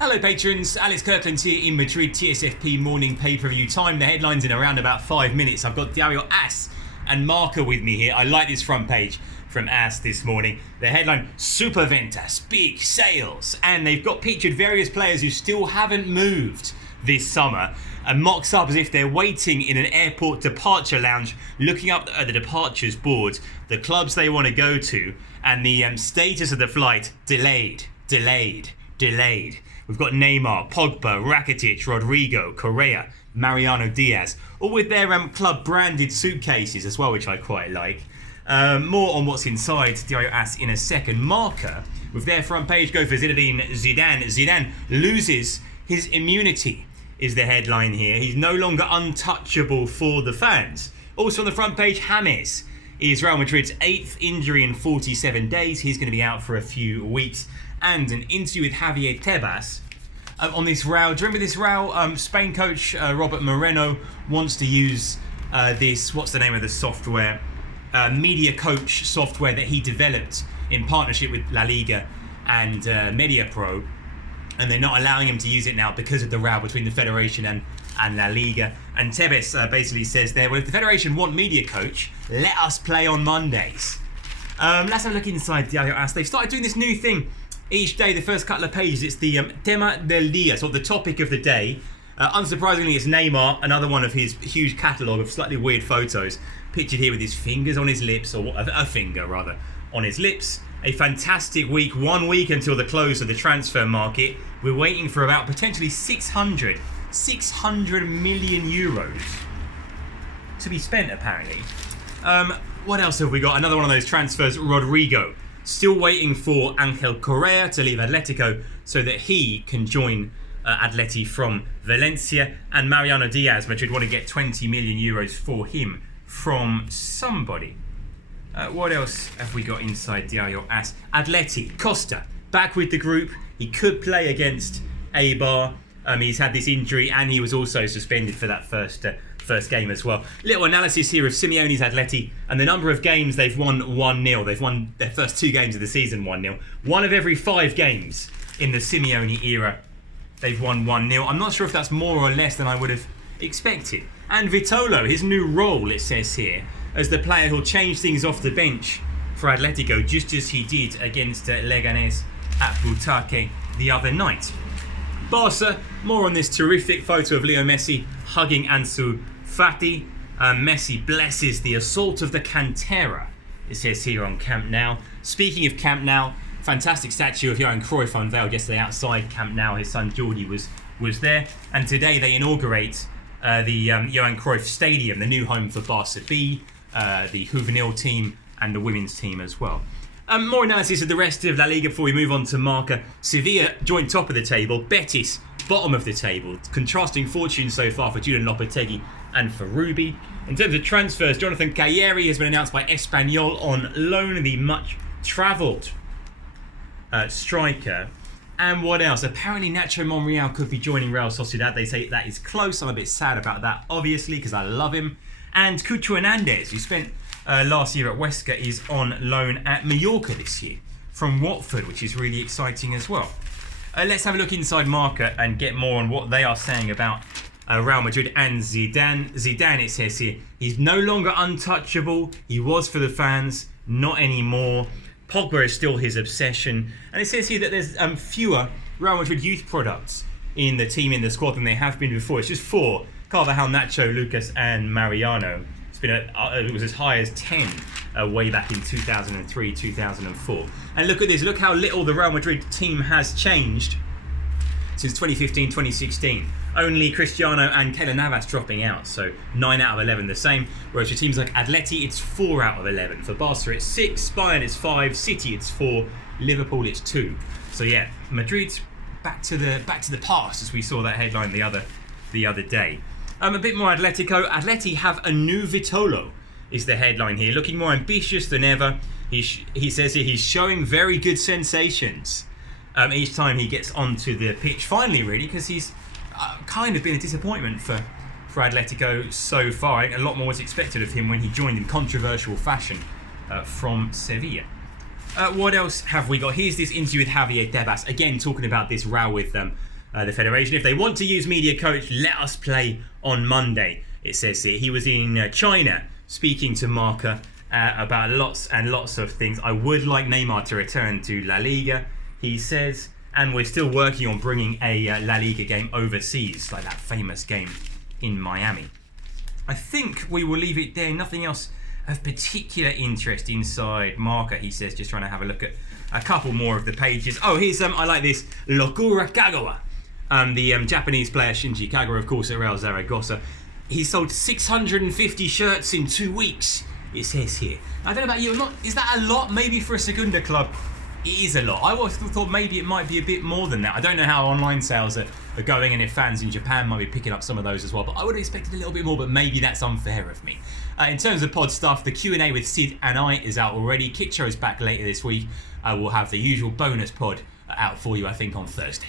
Hello patrons, Alex Kirkland here in Madrid, TSFP morning pay-per-view time. The headline's in around about 5 minutes. I've got Dario AS and Marca with me here. I like this front page from AS this morning. The headline, Superventas, big sales. And they've got pictured various players who still haven't moved this summer and mocks up as if they're waiting in an airport departure lounge, looking up at the departures board, the clubs they want to go to, and the status of the flight, delayed. We've got Neymar, Pogba, Rakitic, Rodrigo, Correa, Mariano Diaz, all with their club branded suitcases as well, which I quite like. More on what's inside Dario AS in a second. Marca, with their front page, go for Zinedine Zidane. Zidane loses his immunity, is the headline here. He's no longer untouchable for the fans. Also on the front page, James is Real Madrid's 8th injury in 47 days. He's going to be out for a few weeks. And an interview with Javier Tebas on this row. Do you remember this row? Spain coach Robert Moreno wants to use this, what's the name of the software? Media Coach software that he developed in partnership with La Liga and MediaPro. And they're not allowing him to use it now because of the row between the Federation and La Liga. And Tebas basically says there, well, if the Federation want Media Coach, let us play on Mondays. Let's have a look inside Dario AS. They've started doing this new thing. Each day, the first couple of pages, it's the tema del día, sort of the topic of the day. Unsurprisingly, it's Neymar, another one of his huge catalogue of slightly weird photos, pictured here with his fingers on his lips, or a finger rather, on his lips. A fantastic week, 1 week until the close of the transfer market. We're waiting for about potentially 600 million euros to be spent, apparently. What else have we got? Another one of those transfers, Rodrigo. Still waiting for Angel Correa to leave Atletico so that he can join Atleti from Valencia. And Mariano Diaz, Madrid want to get 20 million euros for him from somebody. What else have we got inside Dario AS? Atleti, Costa, back with the group. He could play against Eibar. He's had this injury and he was also suspended for that first game as well. Little analysis here of Simeone's Atleti and the number of games they've won 1-0. They've won their first 2 games of the season 1-0. 1 of every 5 games in the Simeone era, they've won 1-0. I'm not sure if that's more or less than I would have expected. And Vitolo, his new role, it says here, as the player who'll change things off the bench for Atletico, just as he did against Leganés at Butaque the other night. Barca, more on this terrific photo of Leo Messi hugging Ansu Fati. Messi blesses the assault of the Cantera, it says here on Camp Nou. Speaking of Camp Nou, fantastic statue of Johan Cruyff unveiled yesterday outside Camp Nou. His son Jordi was there. And today they inaugurate the Johan Cruyff Stadium, the new home for Barca B, the juvenil team and the women's team as well. More analysis of the rest of La Liga before we move on to Marca. Sevilla joined top of the table. Betis bottom of the table. Contrasting fortunes so far for Julian Lopetegui and for Rubi. In terms of transfers, Jonathan Calleri has been announced by Espanyol on loan, the much travelled striker. And what else? Apparently Nacho Monreal could be joining Real Sociedad. They say that is close. I'm a bit sad about that, obviously, because I love him. And Cucho Hernandez, who spent last year at Huesca, is on loan at Mallorca this year from Watford, which is really exciting as well. Let's have a look inside Marca and get more on what they are saying about Real Madrid and Zidane. Zidane, it says here, he's no longer untouchable. He was for the fans, not anymore. Pogba is still his obsession. And it says here that there's fewer Real Madrid youth products in the team, in the squad, than they have been before. It's just 4. Carvajal, Nacho, Lucas and Mariano. It was as high as 10 way back in 2003, 2004. And look at this. Look how little the Real Madrid team has changed since 2015, 2016. Only Cristiano and Keylor Navas dropping out. So 9 out of 11 the same. Whereas for teams like Atleti, it's 4 out of 11. For Barca, it's 6. Bayern, it's 5. City, it's 4. Liverpool, it's 2. So yeah, Madrid back to the past, as we saw that headline the other day. A bit more Atletico. Atleti have a new Vitolo, is the headline here. Looking more ambitious than ever. He says here he's showing very good sensations each time he gets onto the pitch. Finally, really, because he's kind of been a disappointment for Atletico so far. A lot more was expected of him when he joined in controversial fashion from Sevilla. What else have we got? Here's this interview with Javier Tebas. Again, talking about this row with the Federation. If they want to use media coach, let us play on Monday, it says here. He was in China speaking to Marca about lots and lots of things. I would like Neymar to return to La Liga, he says. And we're still working on bringing a La Liga game overseas, like that famous game in Miami. I think we will leave it there. Nothing else of particular interest inside Marca, he says, just trying to have a look at a couple more of the pages. Oh, here's, I like this, Locura Kagawa. The Japanese player Shinji Kagawa, of course, at Real Zaragoza. He sold 650 shirts in 2 weeks, it says here. I don't know about you, is that a lot? Maybe for a Segunda club, it is a lot. I always thought maybe it might be a bit more than that. I don't know how online sales are going and if fans in Japan might be picking up some of those as well, but I would have expected a little bit more, but maybe that's unfair of me. In terms of pod stuff, the Q&A with Sid and I is out already. Kitcho's back later this week. We'll have the usual bonus pod out for you, I think, on Thursday.